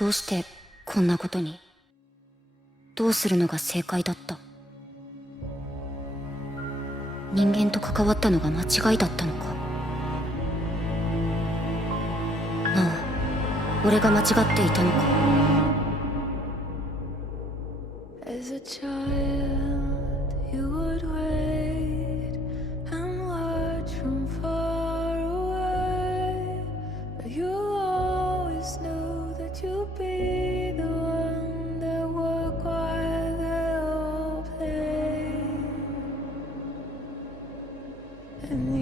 どうしてこんなことに。どうするのが正解だった。人間と関わったのが間違いだったのか。なあ、俺が間違っていたのか。As a child, you would wait and watch from far away. But you always knew that you'd be the one that would while they all play. And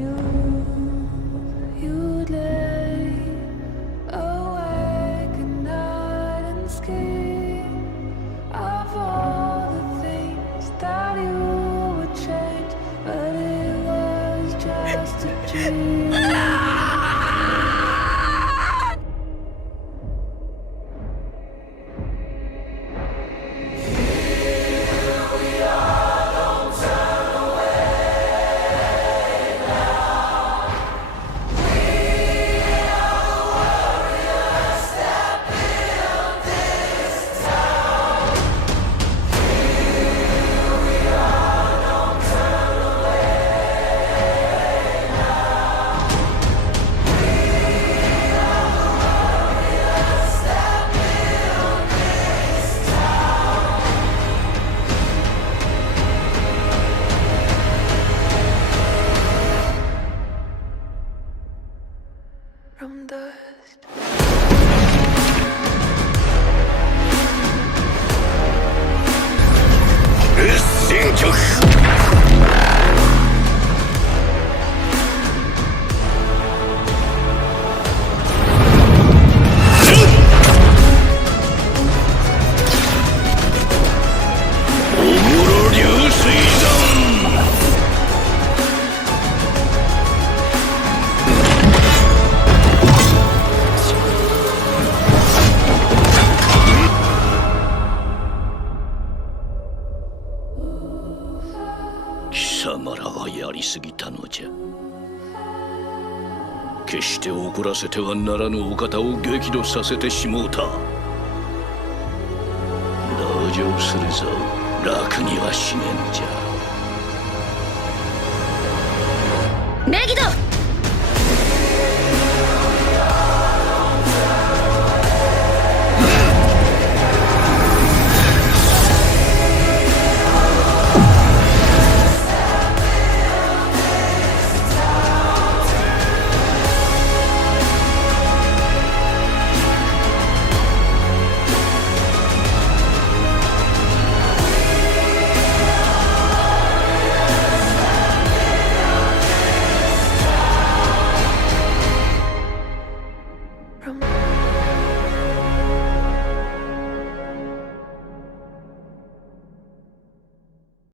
you'd lay awake at night and scheme of all the things that you would change, but it was just a dream. From dust. Synchro. 貴様らはやりすぎたのじゃ。決して怒らせてはならぬお方を激怒させてしもうた。同情するぞ。楽にはしねんじゃ。メギド